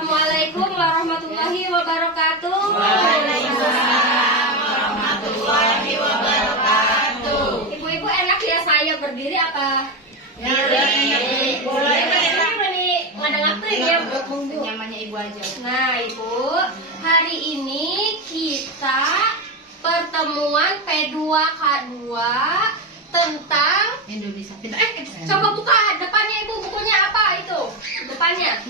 Assalamualaikum warahmatullahi wabarakatuh. Waalaikumsalam warahmatullahi wabarakatuh. Ibu-ibu enak ya saya berdiri apa? Berdiri. Boleh. Ya, Nyamannya ibu aja. nah ibu, hari ini kita pertemuan P2K2 tentang Indonesia. coba buka depannya ibu, bukunya apa itu? Depannya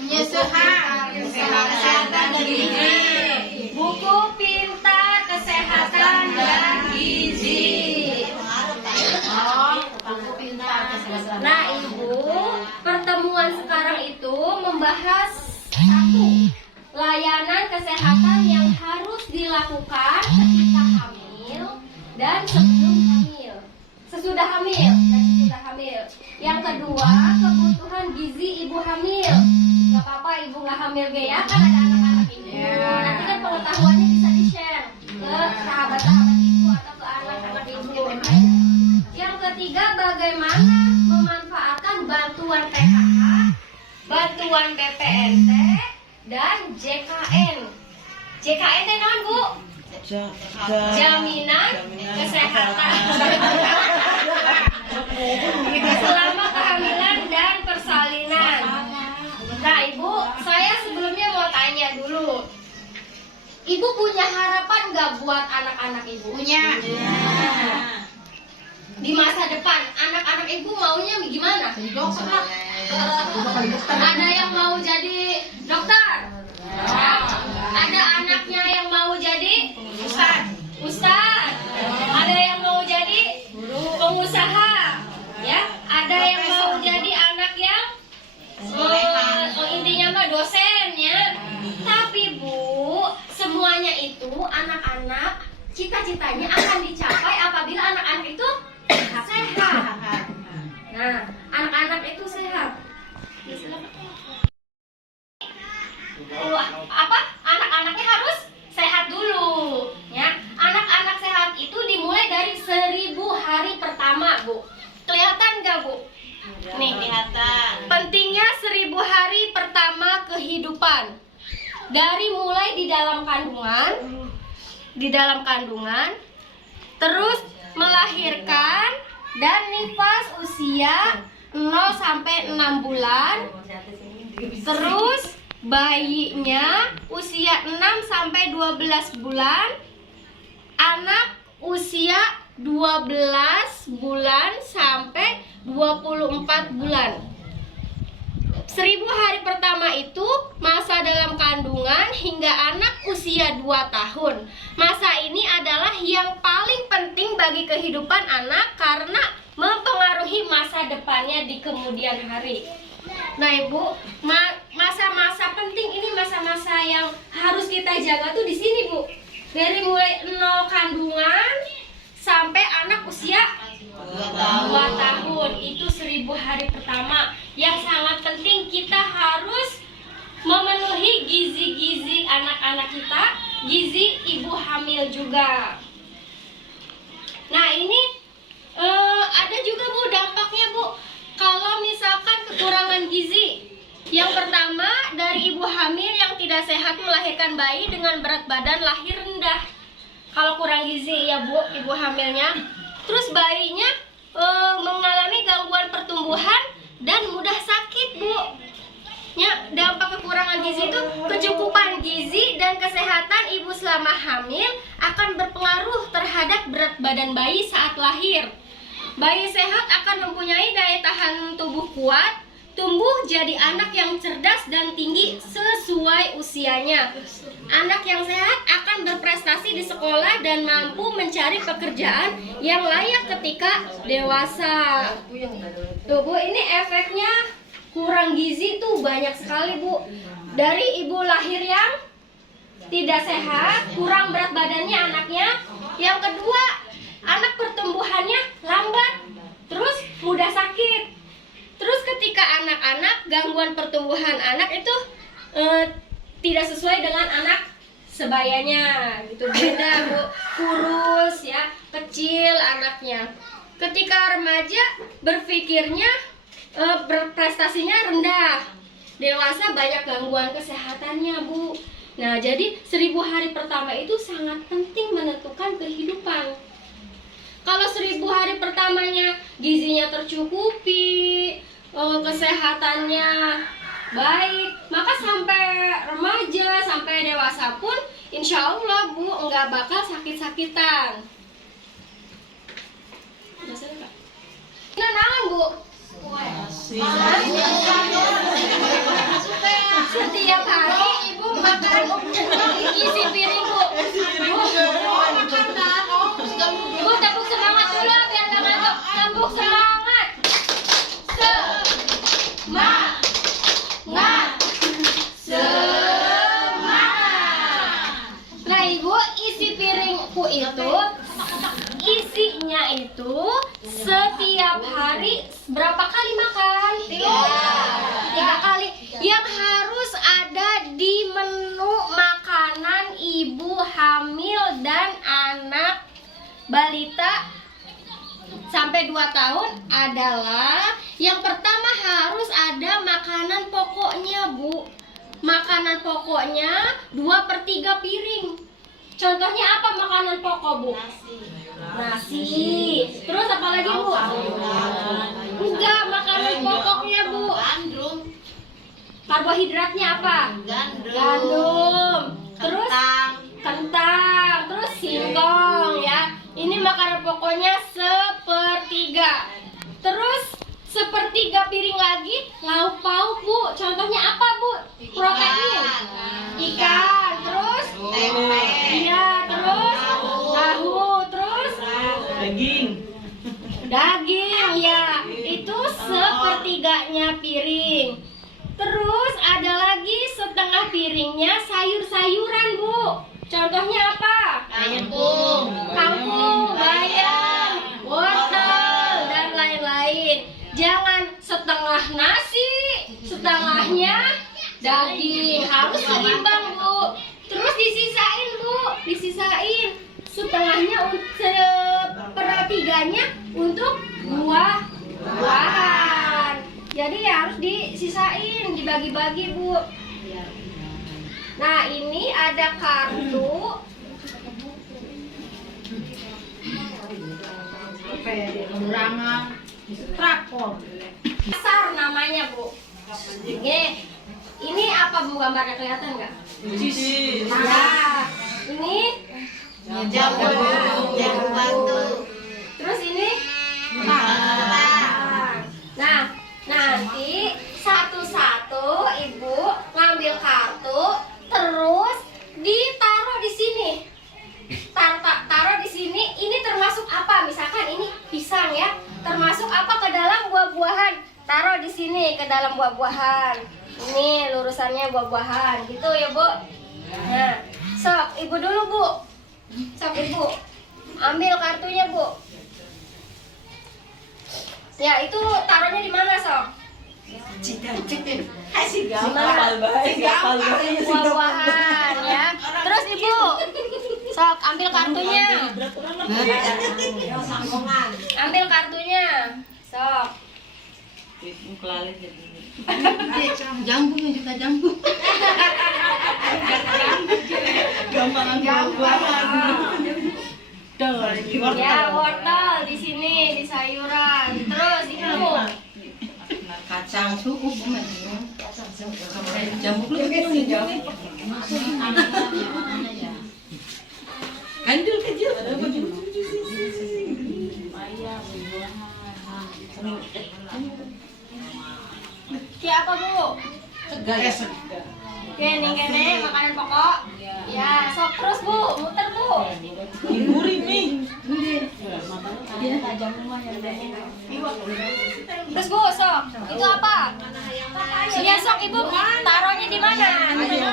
Kesehatan dan gizi. buku pintar kesehatan dan gizi. Buku pintar kesehatan. Nah ibu, pertemuan sekarang itu membahas satu, layanan kesehatan yang harus dilakukan ketika hamil dan sebelum hamil, sesudah hamil dan sesudah hamil. Yang kedua, kebutuhan gizi ibu hamil. Gak apa-apa ibu gak hamil ya, kan ada anak-anak ibu. Nanti kan pengetahuannya bisa di-share ke sahabat-sahabat ibu atau ke anak-anak ibu. Yang ketiga, bagaimana memanfaatkan bantuan PKH, bantuan BPNT, dan JKN. JKN itu non bu? Jaminan Kesehatan selama kehamilan dan persalinan. Nah ibu, saya sebelumnya mau tanya dulu. Ibu punya harapan nggak buat anak-anak ibu? Punya. Di masa depan, anak-anak ibu maunya gimana? Dokter lah. Ada yang mau jadi dokter? Ada anaknya yang mau jadi ustaz? Ada yang mau jadi pengusaha? Ya, ada yang mau jadi anak yang intinya mah dosen ya. Tapi bu, semuanya itu anak-anak cita-citanya akan dicapai apabila anak-anak itu sehat. Nah, anak-anak itu sehat. Anak-anaknya harus sehat dulu, ya. Anak-anak sehat itu dimulai dari 1000 hari pertama, bu. Kelihatan nggak, bu? Nih, Kelihatan. pentingnya 1000 hari pertama kehidupan. Dari mulai di dalam kandungan, terus melahirkan dan nifas usia 0 sampai 6 bulan. Terus bayinya usia 6 sampai 12 bulan. Anak usia 12 bulan sampai 24 bulan. 1000 hari pertama itu masa dalam kandungan hingga anak usia 2 tahun. Masa ini adalah yang paling penting bagi kehidupan anak karena mempengaruhi masa depannya di kemudian hari. Nah ibu, masa-masa penting ini masa-masa yang harus kita jaga tuh di sini bu. Dari mulai 0 kandungan sampai anak usia 2 tahun. Itu 1000 hari pertama yang sangat penting. Kita harus memenuhi gizi-gizi anak-anak kita, gizi ibu hamil juga. Nah ini ada juga bu dampaknya bu, kalau misalkan kekurangan gizi. Yang pertama, dari ibu hamil yang tidak sehat melahirkan bayi dengan berat badan lahir rendah. Kalau kurang gizi ya bu, ibu hamilnya. Terus bayinya mengalami gangguan pertumbuhan dan mudah sakit bu. Ya, dampak kekurangan gizi itu kecukupan gizi dan kesehatan ibu selama hamil akan berpengaruh terhadap berat badan bayi saat lahir. Bayi sehat akan mempunyai daya tahan tubuh kuat, tumbuh jadi anak yang cerdas dan tinggi sesuai usianya. Anak yang sehat akan berprestasi di sekolah dan mampu mencari pekerjaan yang layak ketika dewasa. Tuh bu, ini efeknya kurang gizi tuh banyak sekali bu. Dari ibu lahir yang tidak sehat, kurang berat badannya anaknya. Yang kedua, anak pertumbuhannya lambat, terus mudah sakit. Terus ketika anak-anak, gangguan pertumbuhan anak itu tidak sesuai dengan anak sebayanya gitu, beda bu, kurus ya, kecil anaknya. Ketika remaja berpikirnya berprestasinya rendah. dewasa banyak gangguan kesehatannya, Bu. Nah, jadi 1000 hari pertama itu sangat penting menentukan kehidupan. Kalau 1000 hari pertamanya gizinya tercukupi, kesehatannya baik, maka sampai remaja, sampai dewasa pun insya Allah, Bu, nggak bakal sakit-sakitan. Ini naon, Bu? Setiap hari Ibu makan isi piring, Bu. Ibu tepuk semangat dulu biar nggak ngantuk. Tepuk semangat. Semangat. Nah, Ibu, isi piringku itu isinya itu setiap hari berapa kali makan? 3 kali. Yang harus ada di menu makanan ibu hamil dan anak balita sampai 2 tahun adalah yang pertama harus ada makanan pokoknya, Bu. Makanan pokoknya 2/3 piring. Contohnya apa makanan pokok, Bu? Nasi. Terus apa lagi, Bu? Enggak, makanan pokoknya, Bu. Karbohidratnya apa? Gandum. Terus kentang. Terus singkong, ya. Ini makanan pokoknya 1/3. Terus 1/3 piring lagi lauk pauk, Bu. Contohnya apa, Bu? Protein. Ikan. Terus iya, terus tahu, terus daging, ya. Itu 1/3-nya piring. Terus ada lagi setengah piringnya sayur-sayuran, Bu. Contohnya apa? Kangkung, bayam, wortel, dan lain-lain. Jangan setengah nasi, setengahnya daging. Harus seimbang, Bu. Terus disisain, Bu. Disisain setengahnya, 1/3-nya untuk buah-buahan. Jadi harus disisain, dibagi-bagi, Bu. Nah, ini ada kartu. Dasar namanya, Bu. Ini apa, Bu? Gambarnya kelihatan nggak? Nah, ini Jamu batu. terus ini nah, nanti satu-satu Ibu ngambil kartu, terus ditaruh di sini. Taruh di sini. Ini termasuk apa? Misalkan ini pisang, ya. Termasuk apa ke dalam buah-buahan? Taruh di sini ke dalam buah-buahan. Ini lurusannya buah-buahan, gitu ya, Bu. Nah, sok Ibu dulu, Bu. Sok Ibu ambil kartunya, Bu. Ya, itu taruhnya di mana, Sok? Buah-buahan, ya. Terus Ibu, sok ambil kartunya. Ambil kartunya, sok. Jambung juga jambung. Ya, wortel di sini, di sayuran. Terus Ibu Kacang suku jambung kandil kecil. Ki apa, Bu? Oke, nih kene makanan pokok. Ya, sok terus, Bu. Muter, Bu. Terus, Bu, sok. Itu apa? Ya, sok Ibu. Taruhnya di mana? Ayo.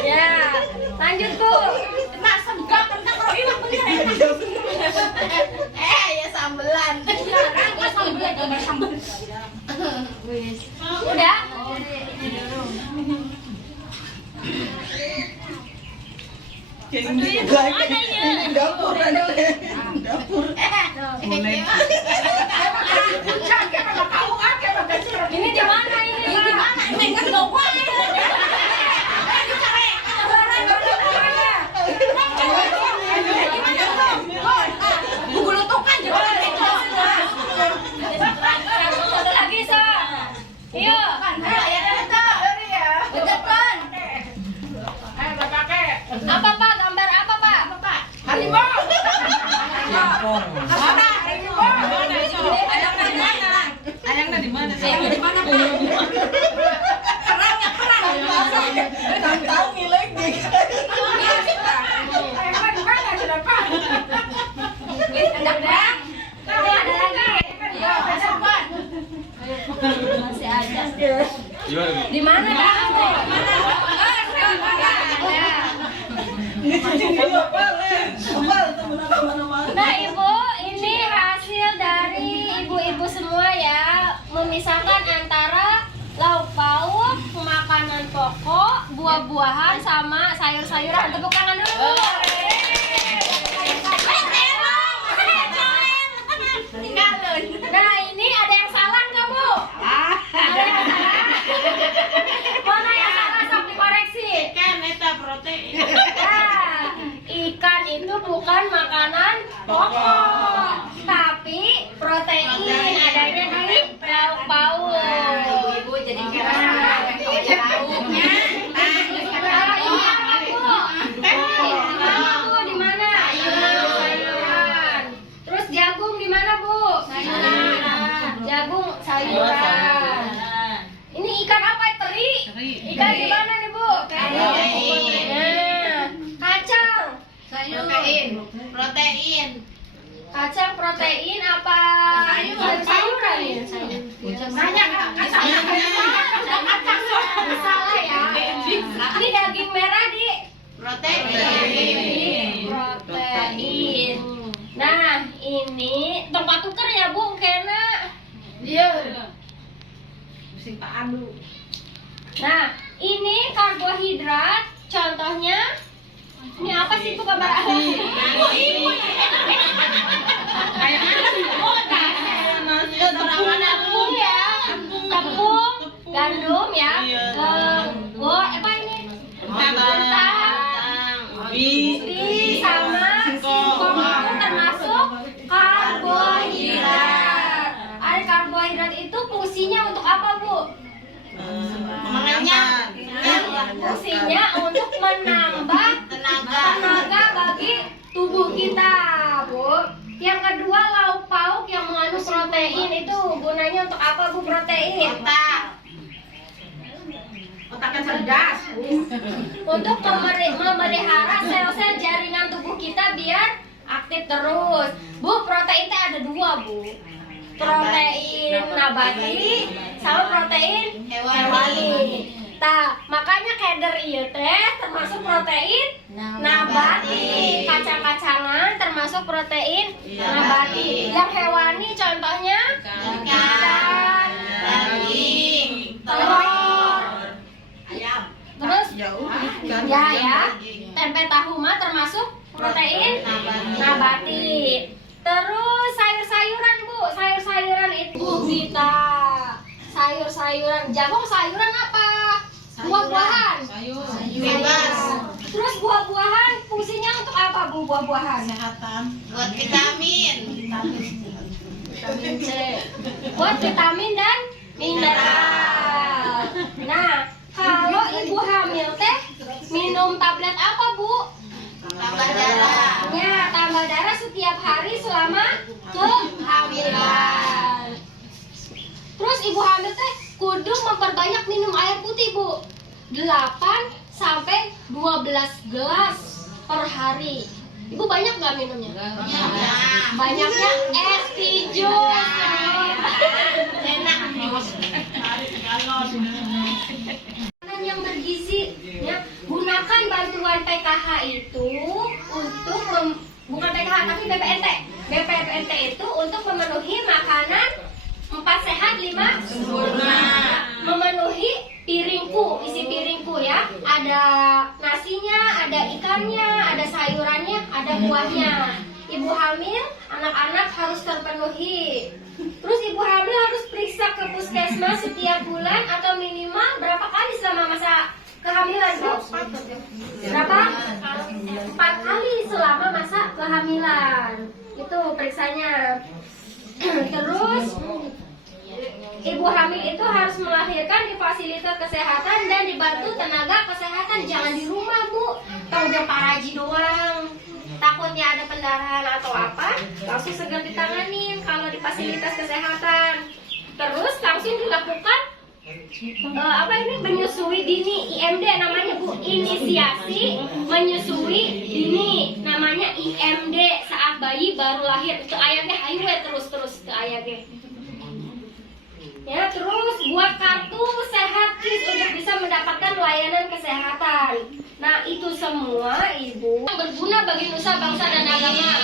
Ya, lanjut, Bu. Mas, enggak kentang kalau iwak Udah? Dapur ada dapur. Ini di mana ini? Di mana? Ini kan gua. Satu lagi, so. Yuk. Apa Pak? Gambar apa Pak? Harimau. Ayangnya di mana? Tahu milik nih. Masih ada. Di mana Pak? Nah Ibu, ini hasil dari ibu-ibu semua ya, memisahkan antara lauk pauk, makanan pokok, buah-buahan sama sayur-sayuran. Tepuk tangan dulu. Nah ini ada yang salah nggak Bu? Ada yang salah? Mana yang salah sok dikoreksi? Nah, ikan itu bukan makanan pokok, tapi protein adanya di lauk pauk. Ibu jadi kira lauknya. Di mana? Sayuran. Terus jagung di mana Bu? Sayuran. Jagung sayuran. Ini ikan apa? Teri. Ikan di mana nih Bu? Nah, kacang. Protein. Kacang protein apa? Sayuran ya? Salah ya. Ini daging merah di protein. Nah, ini tempat tuker ya Bu, kena. Nah, ini karbohidrat. Contohnya, ini apa sih Bu gambar apa? Tepung ya, tepung, gandum ya. Apa ini? Ubi sama singkong itu termasuk karbohidrat. Ada karbohidrat itu fungsinya untuk apa Bu? Fungsinya untuk menambah tenaga bagi tubuh kita, Bu. Yang kedua, lauk pauk yang mengandung protein itu gunanya untuk apa Bu? Protein. Otaknya cerdas. Untuk memelihara sel-sel jaringan tubuh kita biar aktif terus. Bu, protein itu ada dua Bu. Protein nabati sama protein hewani. Nah, makanya keder ieu teh termasuk protein nabati. Kacang-kacangan termasuk protein nabati. Yang hewani contohnya ikan, daging, telur, Ayam. terus Ikan. ya, tempe tahu mah termasuk protein nabati. Terus sayur-sayuran Bu, sayur-sayuran itu kita sayur-sayuran, jagung sayuran apa? Buah-buahan. Bebas. Terus buah-buahan fungsinya untuk apa Bu buah-buahan? Buat vitamin. Vitamin C. Buat vitamin dan mineral. Nah, kalau ibu hamil teh minum tablet apa Bu? Tambah darah. Ya, tambah darah setiap hari selama kehamilan. Terus ibu hamil teh kudu memperbanyak minum air putih Bu. 8 sampai 12 gelas per hari. Ibu banyak nggak minumnya? Banyaknya es hijau. Enak. Makanan yang bergizi ya, gunakan bantuan PKH itu untuk bukan PKH tapi BPNT. BPNT itu untuk memenuhi makanan 4 5 Sempurna. memenuhi piringku, isi piringku ya. Ada nasinya, ada ikannya, ada sayurannya, ada buahnya. Ibu hamil, anak-anak harus terpenuhi. Terus ibu hamil harus periksa ke puskesmas setiap bulan atau minimal berapa kali selama masa kehamilan, Bu? Berapa? 4 kali selama masa kehamilan. Itu periksanya. Terus ibu hamil itu harus melahirkan di fasilitas kesehatan dan dibantu tenaga kesehatan. Jangan di rumah, Bu. Tanggung paraji doang. Takutnya ada pendarahan atau apa, langsung segera ditanganin kalau di fasilitas kesehatan. Terus langsung dilakukan menyusui dini, IMD namanya, Bu. Inisiasi menyusui dini namanya IMD saat bayi baru lahir. Itu ayatnya hayu terus ke ayatnya. Ya, terus buat kartu sehat KIS untuk bisa mendapatkan layanan kesehatan. Nah, itu semua Ibu berguna bagi nusa bangsa dan agama.